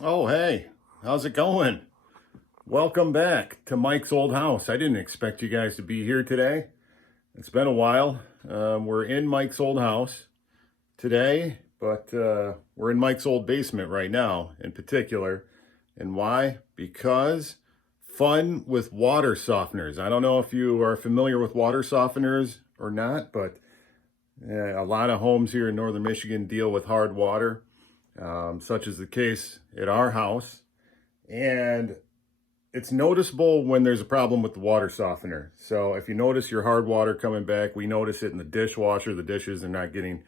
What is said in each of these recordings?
Oh, hey, how's it going? Welcome back to Mike's Old House. I didn't expect you guys to be here today. It's been a while. We're in Mike's old house today, but we're in Mike's old basement right now in particular. And why? Because fun with water softeners. I don't know if you are familiar with water softeners or not, but a lot of homes here in northern Michigan deal with hard water, such is the case at our house. And it's noticeable when there's a problem with the water softener. So if you notice your hard water coming back, we notice it in the dishwasher. The dishes are not getting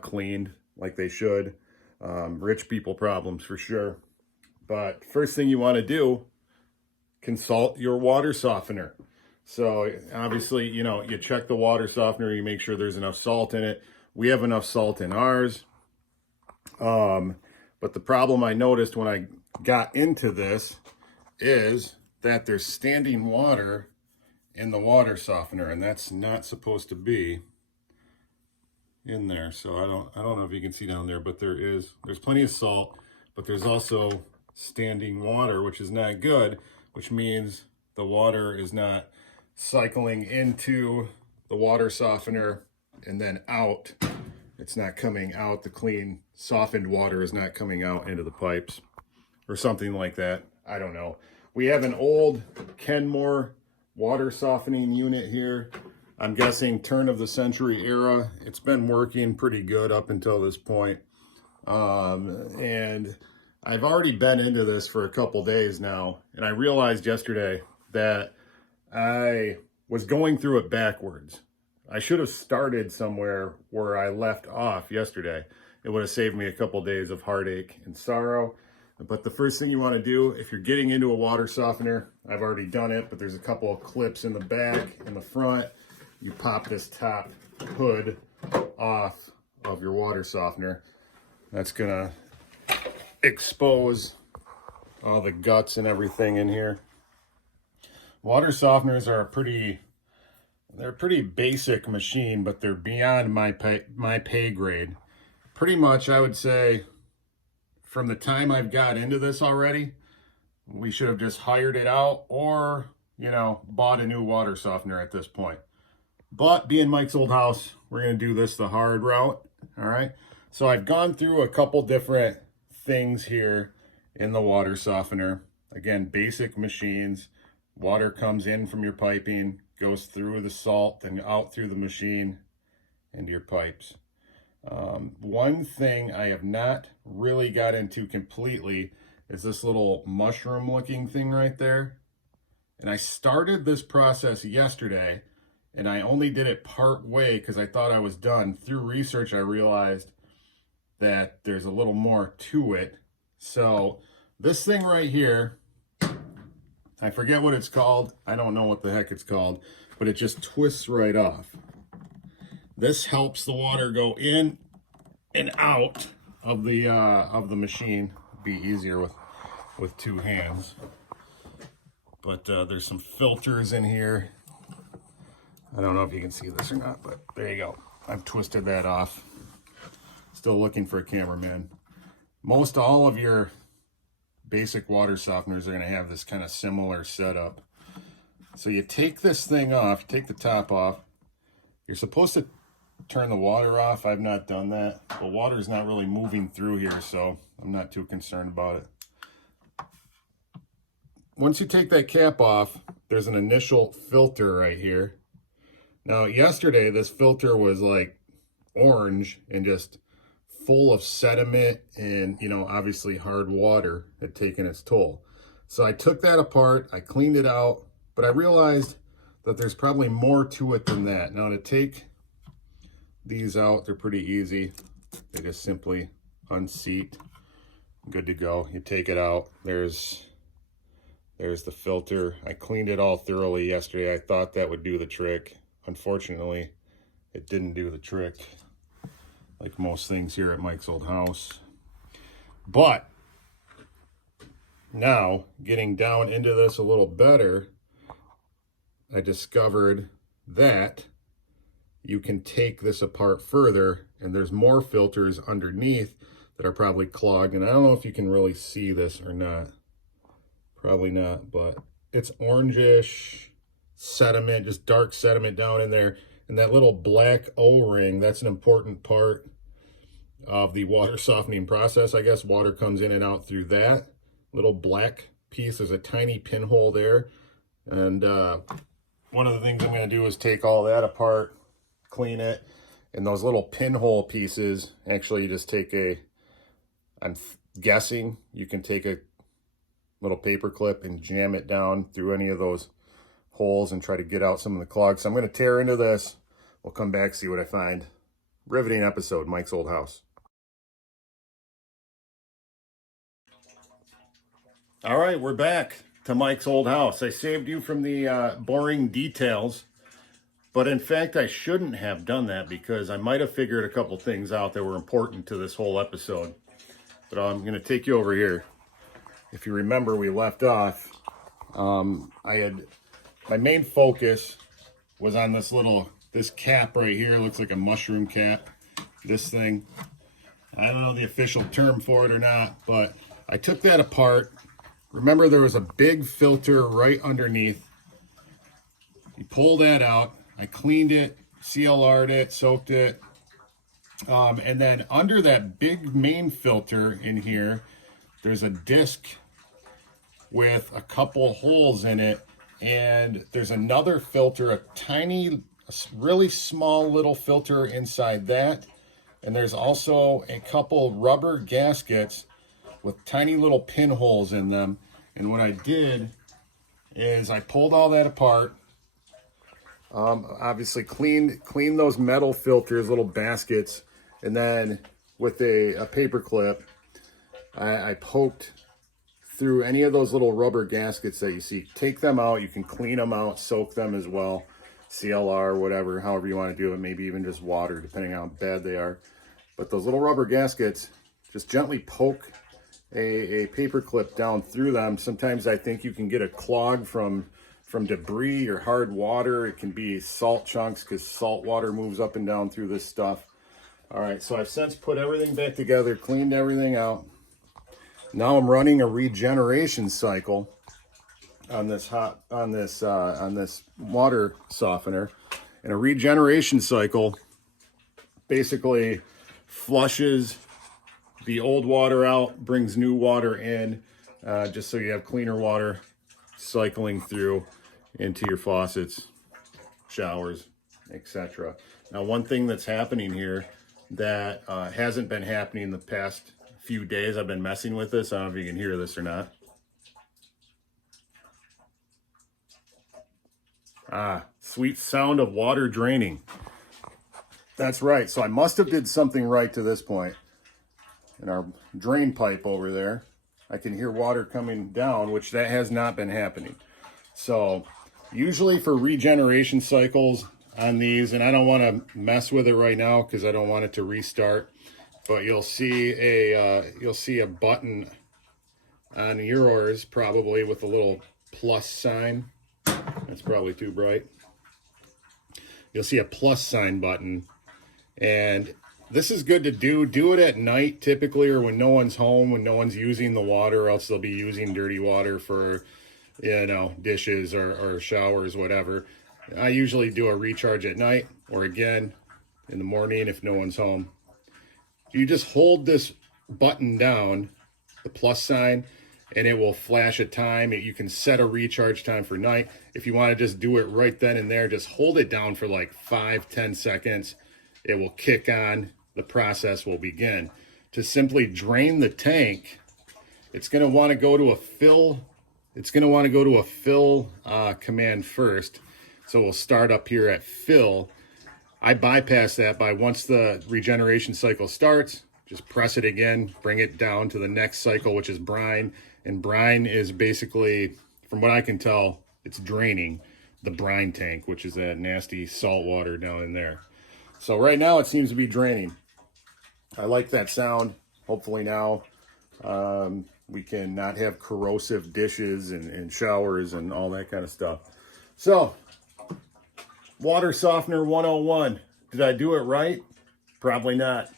cleaned like they should. Rich people problems for sure. But first thing you want to do, consult your water softener. So obviously, you check the water softener, you make sure there's enough salt in it. We have enough salt in ours. But the problem I noticed when I got into this is that there's standing water in the water softener, and that's not supposed to be in there. So I don't know if you can see down there, but there's plenty of salt, but there's also standing water, which is not good, which means the water is not cycling into the water softener and then out. It's not coming out. The clean softened water is not coming out into the pipes or something like that. I don't know. We have an old Kenmore water softening unit here. I'm guessing turn of the century era. It's been working pretty good up until this point. And I've already been into this for a couple days now. And I realized yesterday that I was going through it backwards. I should have started somewhere where I left off yesterday. It would have saved me a couple days of heartache and sorrow. But the first thing you want to do, if you're getting into a water softener, I've already done it, but there's a couple of clips in the back and the front. You pop this top hood off of your water softener. That's gonna expose all the guts and everything in here. Water softeners are they're a pretty basic machine, but they're beyond my pay grade. Pretty much, I would say, from the time I've got into this already, we should have just hired it out or, bought a new water softener at this point. But being Mike's old house, we're going to do this the hard route. All right. So I've gone through a couple different things here in the water softener. Again, basic machines. Water comes in from your piping, goes through the salt, and out through the machine into your pipes. One thing I have not really got into completely is this little mushroom looking thing right there. And I started this process yesterday, and I only did it part way because I thought I was done. Through research, I realized that there's a little more to it. So this thing right here, I forget what it's called. I don't know what the heck it's called, but it just twists right off. This helps the water go in and out of the machine. Be easier with two hands. But there's some filters in here. I don't know if you can see this or not, but there you go. I've twisted that off. Still looking for a cameraman. Most all of your basic water softeners are going to have this kind of similar setup. So you take this thing off, take the top off. You're supposed to turn the water off. I've not done that. The water is not really moving through here, so I'm not too concerned about it. Once you take that cap off, there's an initial filter right here. Now, yesterday, this filter was like orange and just full of sediment and, obviously hard water had taken its toll. So I took that apart, I cleaned it out, but I realized that there's probably more to it than that. Now to take these out, they're pretty easy. They just simply unseat. Good to go. You take it out. There's the filter. I cleaned it all thoroughly yesterday. I thought that would do the trick. Unfortunately, it didn't do the trick, like most things here at Mike's old house. But now, getting down into this a little better, I discovered that you can take this apart further, and there's more filters underneath that are probably clogged. And I don't know if you can really see this or not. Probably not, but it's orangish sediment, just dark sediment down in there. And that little black O-ring, that's an important part of the water softening process. I guess water comes in and out through that little black piece. There's a tiny pinhole there. And one of the things I'm going to do is take all that apart, clean it. And those little pinhole pieces, actually you just take I'm guessing you can take a little paper clip and jam it down through any of those holes and try to get out some of the clogs. So I'm going to tear into this. We'll come back, see what I find. Riveting episode, Mike's Old House. All right, we're back to Mike's Old House. I saved you from the boring details, but in fact, I shouldn't have done that because I might have figured a couple things out that were important to this whole episode. But I'm going to take you over here. If you remember, we left off. My main focus was on this cap right here. It looks like a mushroom cap. This thing. I don't know the official term for it or not, but I took that apart. Remember, there was a big filter right underneath. You pull that out. I cleaned it, CLR'd it, soaked it. And then under that big main filter in here, there's a disc with a couple holes in it. And there's another filter, a tiny, really small little filter inside that. And there's also a couple rubber gaskets with tiny little pinholes in them. And what I did is I pulled all that apart. Obviously cleaned those metal filters, little baskets, and then with a paper clip, I poked through any of those little rubber gaskets that you see. Take them out. You can clean them out, soak them as well, CLR, whatever, however you want to do it, maybe even just water, depending on how bad they are. But those little rubber gaskets, just gently poke a paper clip down through them. Sometimes I think you can get a clog from debris or hard water. It can be salt chunks because salt water moves up and down through this stuff. All right, so I've since put everything back together, cleaned everything out. Now I'm running a regeneration cycle on this water softener, and a regeneration cycle basically flushes the old water out, brings new water in, just so you have cleaner water cycling through into your faucets, showers, etc. Now, one thing that's happening here that hasn't been happening the past few days, I've been messing with this. I don't know if you can hear this or not. Sweet sound of water draining. That's right. So I must have did something right to this point. In our drain pipe over there, I can hear water coming down, which that has not been happening. So usually for regeneration cycles on these, and I don't want to mess with it right now because I don't want it to restart, but you'll see a button on yours probably with a little plus sign. That's probably too bright. You'll see a plus sign button, and this is good to do it at night typically, or when no one's home, when no one's using the water, or else they'll be using dirty water for, dishes or showers, whatever. I usually do a recharge at night, or again in the morning if no one's home. You just hold this button down, the plus sign, and it will flash a time. You can set a recharge time for night. If you want to just do it right then and there, just hold it down for like 5-10 seconds. It will kick on. The process will begin. To simply drain the tank, it's going to want to go to a fill. It's going to want to go to a fill command first. So we'll start up here at fill. I bypass that by, once the regeneration cycle starts, just press it again, bring it down to the next cycle, which is brine. And brine is basically, from what I can tell, it's draining the brine tank, which is that nasty salt water down in there. So right now it seems to be draining. I like that sound. Hopefully now we can not have corrosive dishes and showers and all that kind of stuff. So, water softener 101. Did I do it right? Probably not.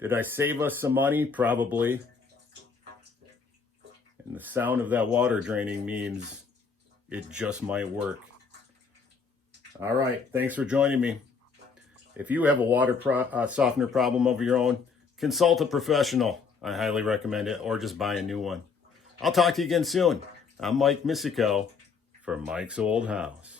Did I save us some money? Probably. And the sound of that water draining means it just might work. All right, thanks for joining me. If you have a water softener problem of your own, consult a professional. I highly recommend it, or just buy a new one. I'll talk to you again soon. I'm Mike Misico from Mike's Old House.